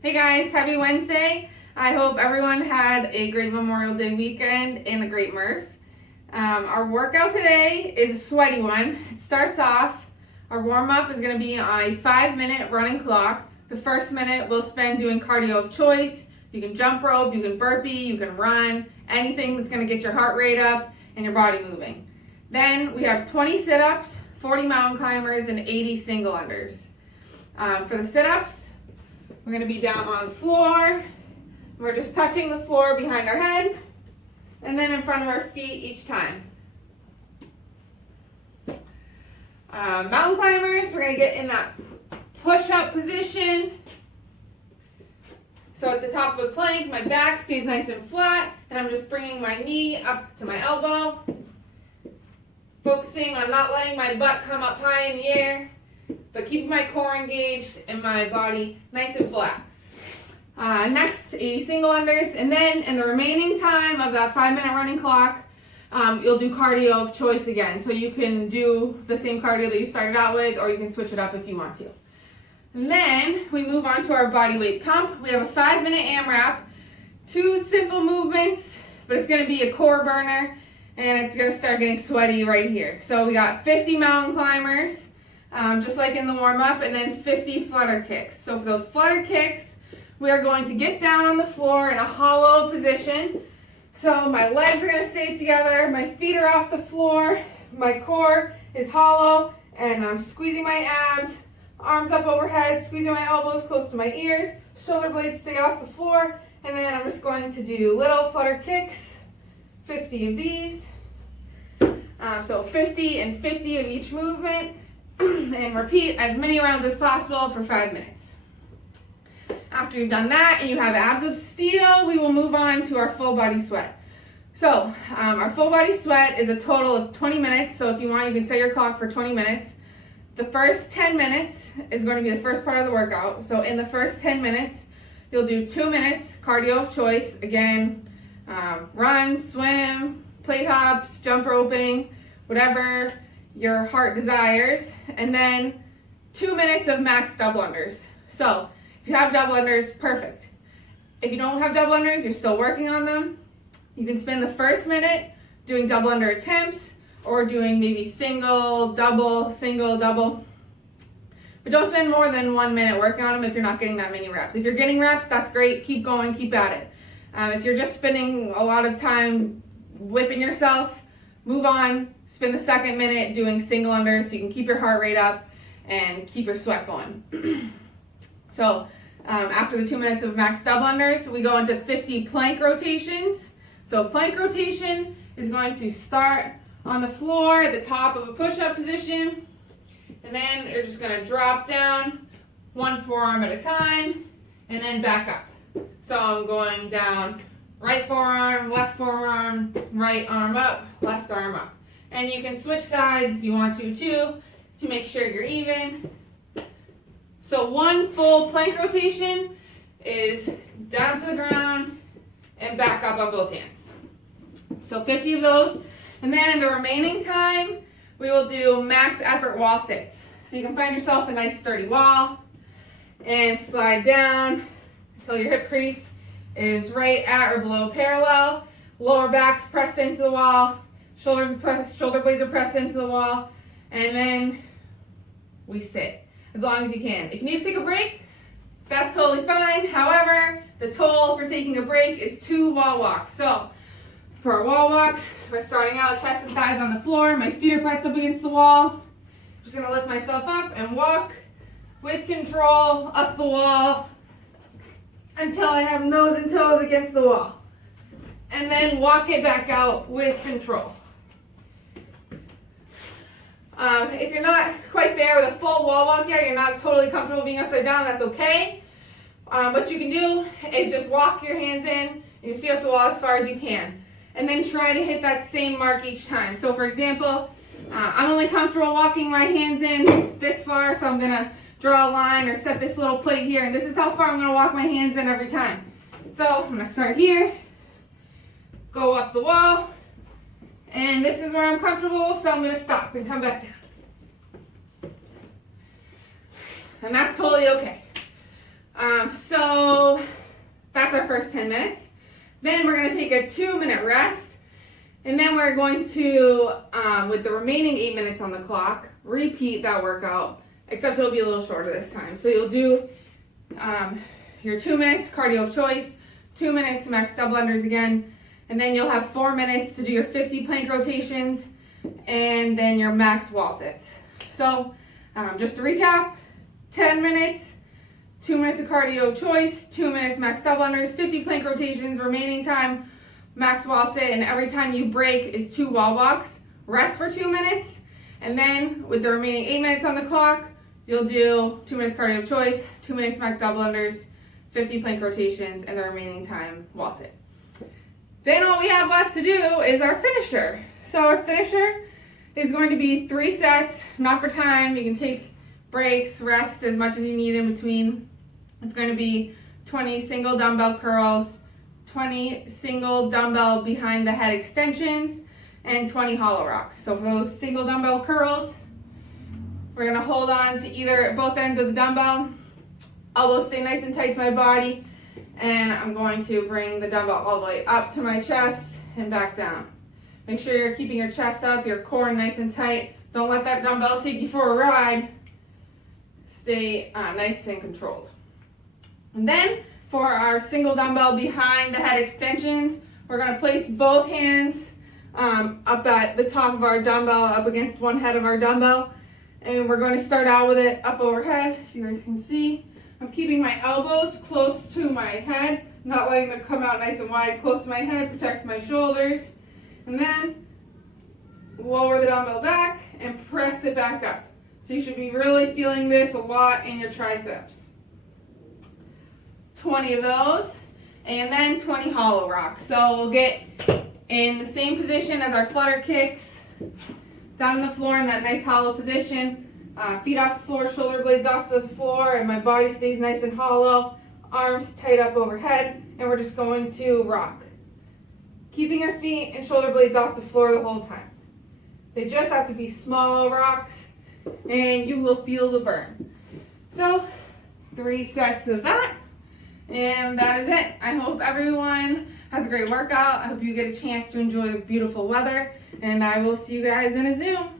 Hey guys, happy Wednesday. I hope everyone had a great Memorial Day weekend and a great Murph. Our workout today is a sweaty one. It starts off, our warm-up is going to be on a 5-minute running clock. The first minute we'll spend doing cardio of choice. You can jump rope, you can burpee, you can run, anything that's going to get your heart rate up and your body moving. Then we have 20 sit-ups, 40 mountain climbers, and 80 single unders. For the sit-ups, we're going to be down on the floor. We're just touching the floor behind our head and then in front of our feet each time. Mountain climbers, we're going to get in that push-up position. So at the top of the plank, my back stays nice and flat, and I'm just bringing my knee up to my elbow, focusing on not letting my butt come up high in the air, but keeping my core engaged and my body nice and flat. Next, 80 single unders, and then in the remaining time of that 5-minute running clock, you'll do cardio of choice again. So you can do the same cardio that you started out with, or you can switch it up if you want to. And then we move on to our body weight pump. We have a 5-minute AMRAP, 2 simple movements, but it's going to be a core burner, and it's going to start getting sweaty right here. So we got 50 mountain climbers, just like in the warm-up, and then 50 flutter kicks. So for those flutter kicks, we are going to get down on the floor in a hollow position. So my legs are going to stay together, my feet are off the floor, my core is hollow, and I'm squeezing my abs, arms up overhead, squeezing my elbows close to my ears, shoulder blades stay off the floor, and then I'm just going to do little flutter kicks, 50 of these. So 50 and 50 of each movement. And repeat as many rounds as possible for 5 minutes. After you've done that and you have abs of steel, we will move on to our full body sweat. So our full body sweat is a total of 20 minutes. So if you want, you can set your clock for 20 minutes. The first 10 minutes is going to be the first part of the workout. So in the first 10 minutes, you'll do 2 minutes cardio of choice. Again, run, swim, plate hops, jump roping, whatever your heart desires, and then 2 minutes of max double unders. So if you have double unders, perfect. If you don't have double unders, you're still working on them. You can spend the first minute doing double under attempts or doing maybe single, double, but don't spend more than 1 minute working on them if you're not getting that many reps. If you're getting reps, that's great. Keep going, keep at it. If you're just spending a lot of time whipping yourself, move on, spend the second minute doing single unders so you can keep your heart rate up and keep your sweat going. So after the 2 minutes of max double unders, we go into 50 plank rotations. So plank rotation is going to start on the floor at the top of a push-up position, and then you're just going to drop down one forearm at a time and then back up. So I'm going down right forearm, right arm up, left arm up. And you can switch sides if you want to too, to make sure you're even. So one full plank rotation is down to the ground and back up on both hands. So 50 of those. And then in the remaining time, we will do max effort wall sits. So you can find yourself a nice sturdy wall and slide down until your hip crease is right at or below parallel. Lower back's pressed into the wall. Shoulders are pressed, shoulder blades are pressed into the wall. And then we sit as long as you can. If you need to take a break, that's totally fine. However, the toll for taking a break is 2 wall walks. So for our wall walks, we're starting out chest and thighs on the floor. My feet are pressed up against the wall. I'm just going to lift myself up and walk with control up the wall until I have nose and toes against the wall. And then walk it back out with control. If you're not quite there with a full wall walk yet, you're not totally comfortable being upside down, that's okay. What you can do is just walk your hands in and your feet up the wall as far as you can. And then try to hit that same mark each time. So for example, I'm only comfortable walking my hands in this far, so I'm going to draw a line or set this little plate here, and this is how far I'm going to walk my hands in every time. So I'm going to start here, go up the wall, and this is where I'm comfortable, so I'm going to stop and come back down. And that's totally okay. So that's our first 10 minutes. Then we're going to take a 2-minute rest. And then we're going to, with the remaining 8 minutes on the clock, repeat that workout, except it'll be a little shorter this time. So you'll do your 2 minutes cardio of choice, 2 minutes max double unders again, and then you'll have 4 minutes to do your 50 plank rotations, and then your max wall sits. So just to recap, 10 minutes, 2 minutes of cardio of choice, 2 minutes max double unders, 50 plank rotations, remaining time, max wall sit, and every time you break is 2 wall walks. Rest for 2 minutes, and then with the remaining 8 minutes on the clock, you'll do 2 minutes cardio of choice, 2 minutes max double unders, 50 plank rotations, and the remaining time wall sit. Then all we have left to do is our finisher. So our finisher is going to be 3 sets, not for time. You can take breaks, rest as much as you need in between. It's going to be 20 single dumbbell curls, 20 single dumbbell behind the head extensions, and 20 hollow rocks. So for those single dumbbell curls, we're going to hold on to either both ends of the dumbbell. Elbows stay nice and tight to my body, and I'm going to bring the dumbbell all the way up to my chest and back down. Make sure you're keeping your chest up, your core nice and tight. Don't let that dumbbell take you for a ride. Stay nice and controlled. And then for our single dumbbell behind the head extensions, we're going to place both hands up at the top of our dumbbell, up against one head of our dumbbell. And we're going to start out with it up overhead, if you guys can see. I'm keeping my elbows close to my head, not letting them come out nice and wide. Close to my head, protects my shoulders. And then lower the dumbbell back and press it back up. So you should be really feeling this a lot in your triceps. 20 of those, and then 20 hollow rocks. So we'll get in the same position as our flutter kicks, down on the floor in that nice hollow position. Feet off the floor, shoulder blades off the floor, and my body stays nice and hollow. Arms tight up overhead, and we're just going to rock. Keeping your feet and shoulder blades off the floor the whole time. They just have to be small rocks, and you will feel the burn. So 3 sets of that. And that is it. I hope everyone has a great workout. I hope you get a chance to enjoy the beautiful weather. And I will see you guys in a Zoom.